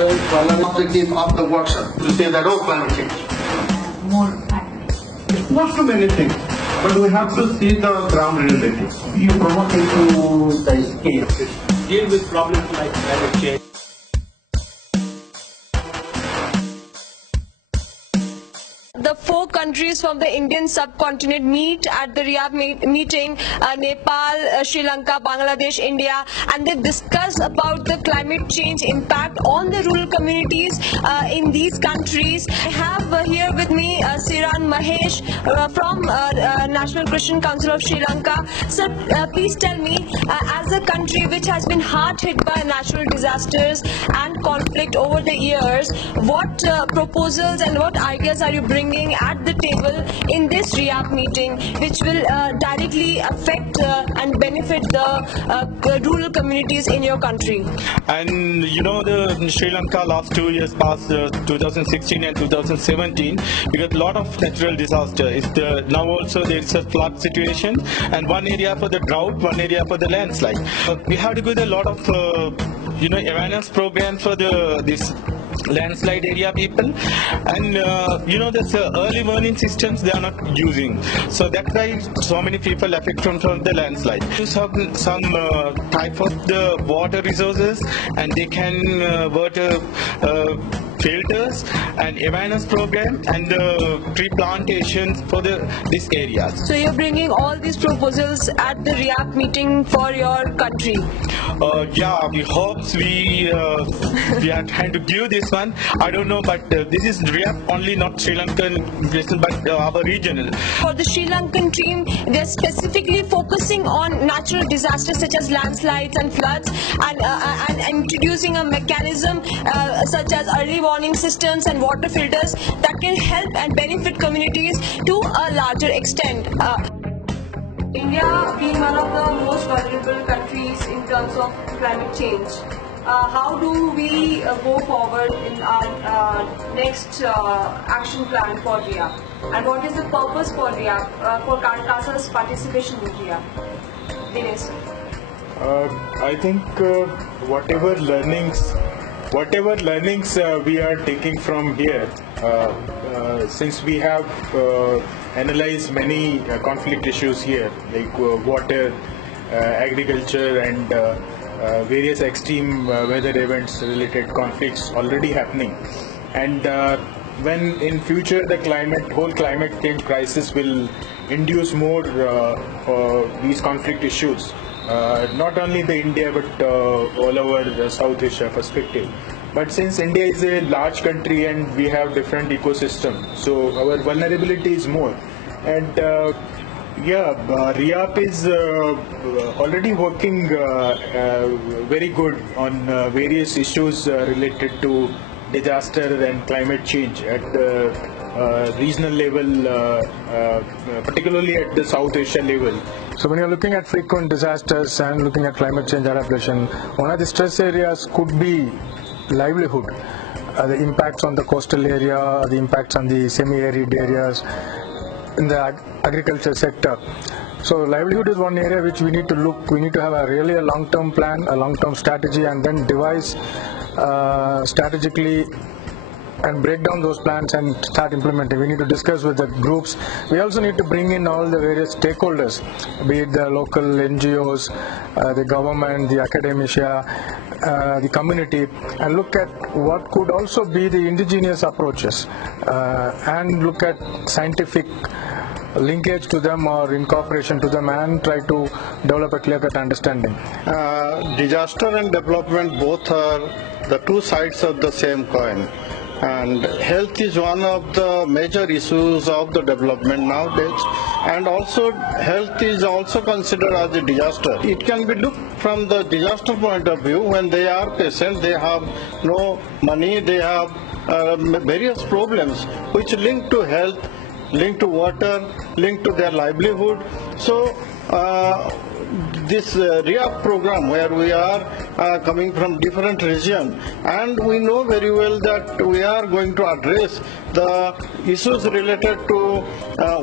objective of the workshop to say that, oh, climate change. More It's not too many things, but we have to see the ground reality. you promote it to the scale. Deal with problems like climate change. The 4 countries from the Indian subcontinent meet at the Riyadh meeting, Nepal, Sri Lanka, Bangladesh, India, and they discuss about the climate change impact on the rural communities in these countries. I have here with me Siran Mahesh from National Christian Council of Sri Lanka. Sir, please tell me, as a country which has been hard hit by natural disasters and conflict over the years, what proposals and what ideas are you bringing at the table in this Riyadh meeting, which will directly affect and benefit the rural communities in your country? And you know, the Sri Lanka last 2 years past, 2016 and 2017, we got a lot of natural disaster. Now also there is a flood situation, and one area for the drought, one area for the landslide. We have to do a lot of awareness programs for this landslide area people, and this early warning systems they are not using, so that's why so many people affected from the landslide. Use some type of the water resources, and they can water filters and awareness program and tree plantations for these areas. So you're bringing all these proposals at the Riyadh meeting for your country? Yeah, we hope we are trying to give this one. I don't know, but this is Riyadh only, not Sri Lankan, but our regional. For the Sri Lankan team, they're specifically focusing on natural disasters such as landslides and floods, and introducing a mechanism such as early warning systems and water filters that can help and benefit communities to a larger extent. India being one of the most vulnerable countries in terms of climate change, how do we go forward in our next action plan for Riyadh? And what is the purpose for Riyadh, for CASA's participation in Riyadh? Dinesh. I think whatever learnings we are taking from here, since we have analyzed many conflict issues here, like water, agriculture, and various extreme weather events related conflicts already happening, and when in future the whole climate change crisis will induce more these conflict issues, not only the India but all over the South Asia perspective. But since India is a large country and we have different ecosystems, so our vulnerability is more. And Riyadh is already working very good on various issues related to disaster and climate change at the regional level, particularly at the South Asia level. So when you're looking at frequent disasters and looking at climate change adaptation, one of the stress areas could be livelihood, the impacts on the coastal area, the impacts on the semi-arid areas, in the agriculture sector. So livelihood is one area which we need to look. We need to have a long-term plan, a long-term strategy, and then devise strategically and break down those plans and start implementing. We need to discuss with the groups. We also need to bring in all the various stakeholders, be it the local NGOs, the government, the academia, the community, and look at what could also be the indigenous approaches, and look at scientific linkage to them or incorporation to them, and try to develop a clear-cut understanding. Disaster and development both are the two sides of the same coin. And health is one of the major issues of the development nowadays, and also health is also considered as a disaster. It can be looked from the disaster point of view. When they are patient, they have no money, they have various problems which link to health, link to water, link to their livelihood. So this REAP program where we are coming from different region, and we know very well that we are going to address the issues related to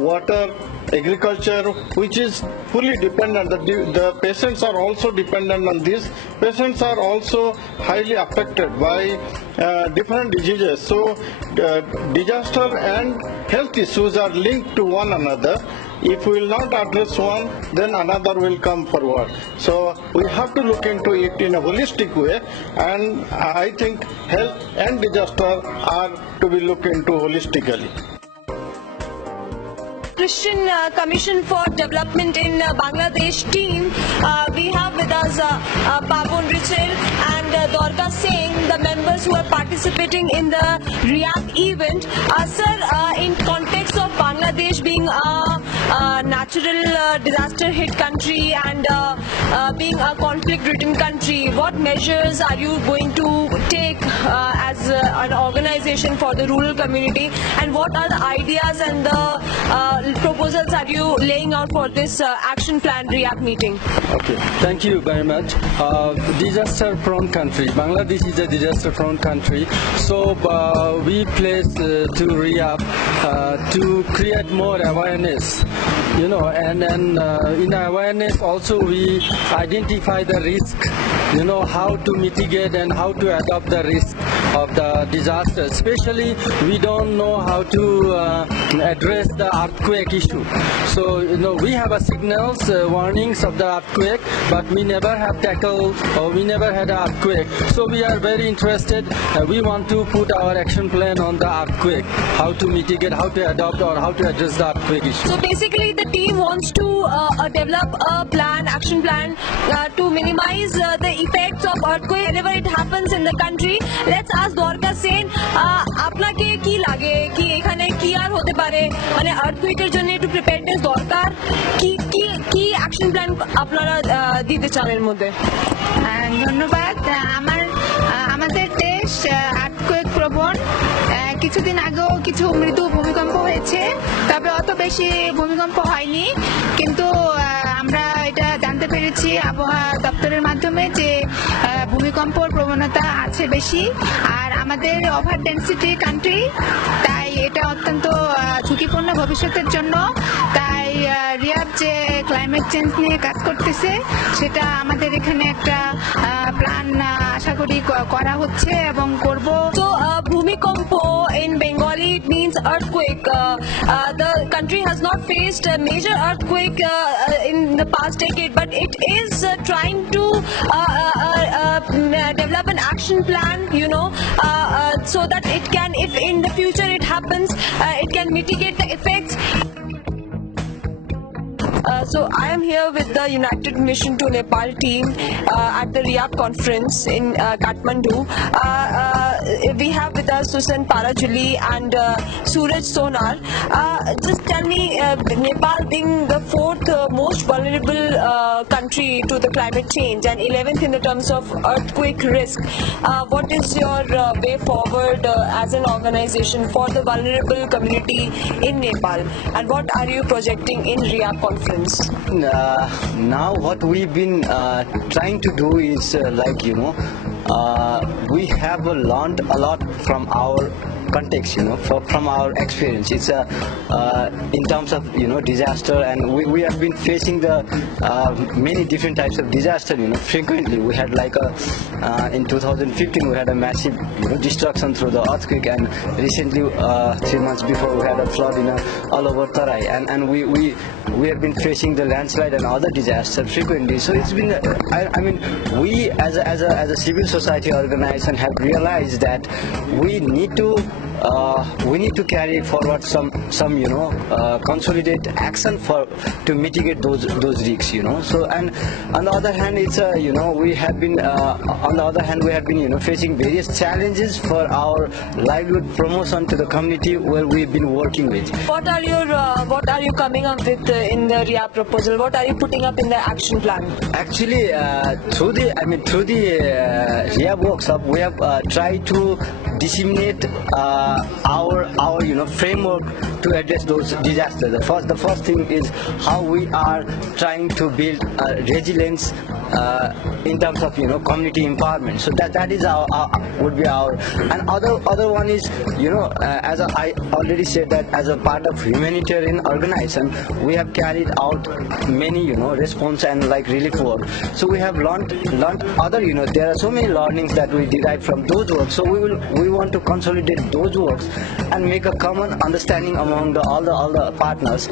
water, agriculture, which is fully dependent. The patients are also dependent on this. Patients are also highly affected by different diseases. So disaster and health issues are linked to one another. If we will not address one, then another will come forward. So we have to look into it in a holistic way, and I think health and disaster are to be looked into holistically. Christian Commission for Development in Bangladesh team, we have with us Banerjee and Dorka Singh, the members who are participating in the REAP event. Sir, in context of Bangladesh being a natural disaster hit country and being a conflict-ridden country, what measures are you going to take as an organization for the rural community, and what are the ideas and the proposals are you laying out for this action plan REAP meeting? Okay, thank you very much. Disaster-prone country. Bangladesh is a disaster-prone country, so we place to REAP to create more awareness, and then in awareness also we identify the risk, how to mitigate and how to adopt the risk of the disaster. Especially we don't know how to address the earthquake issue. So we have a signals, warnings of the earthquake, but we never have tackled or we never had an earthquake. So we are very interested. We want to put our action plan on the earthquake, how to mitigate, how to adopt or how to address the earthquake issue. So basically the team wants to develop a plan, action plan to minimize the effects of earthquake whenever it happens in the country. Let's ask Dorka Singh, আপনাকে কি লাগে কি এখানে কি আর হতে পারে, মানে আর্থকুয়েকের জন্য একটু প্রিপেয়ারনেস দরকার, কি কি কি অ্যাকশন প্ল্যান আপনারা দিতে চান এর মধ্যে? ধন্যবাদ। আমাদের দেশ আর্থকুয়েক প্রবণ। কিছুদিন আগেও কিছু মৃদু ভূমিকম্প হয়েছে, তবে অত বেশি ভূমিকম্প হয়নি, কিন্তু আমরা এটা জানতে পেরেছি আবহাওয়া দপ্তরের মাধ্যমে যে ভূমিকম্পর প্রবণতা আছে বেশি, আর আমাদের ওভার ডেন্সিটি কান্ট্রি, তাই এটা অত্যন্ত ঝুঁকিপূর্ণ ভবিষ্যতের জন্য। তাই রিয়াব যে ক্লাইমেট চেঞ্জ নিয়ে কাজ করতেছে সেটা আমাদের এখানে একটা প্ল্যান আশা করি করা হচ্ছে এবং করব। তো ভূমিকম্প in Bengali it means earthquake. The country has not faced a major earthquake in the past decade, but it is trying to develop an action plan, so that it can, if in the future it happens, it can mitigate the effects. So I am here with the United Mission to Nepal team at the REAP conference in Kathmandu. We have with us Susan Parajuli and Suraj Sonar. Just tell me, Nepal being the fourth most vulnerable country to the climate change and 11th in the terms of earthquake risk, what is your way forward as an organization for the vulnerable community in Nepal, and what are you projecting in REAP conference? Now what we've been trying to do is we have learned a lot from our context, from our experience. It's in terms of disaster, and we have been facing the many different types of disaster. Frequently we had in 2015 we had a massive destruction through the earthquake, and recently 3 months before we had a flood all over Tarai, and we have been facing the landslide and other disasters frequently. So it's been we as a civil society organization have realized that we need to carry forward some consolidate action to mitigate those risks. So, and on the other hand, it's we have been facing various challenges for our livelihood promotion to the community where we've been working with. What are you coming up with in the REAP proposal? What are you putting up in the action plan? Actually, through the REAP workshop, we have tried to disseminate our framework to address those disasters. The first thing is how we are trying to build resilience in terms of community empowerment. So that is our would be our. And other one is as I already said that as a part of humanitarian organization we have carried out many response and like relief work. So we have learned other there are so many learnings that we derive from those works. So we want to consolidate those works and make a common understanding among all the partners.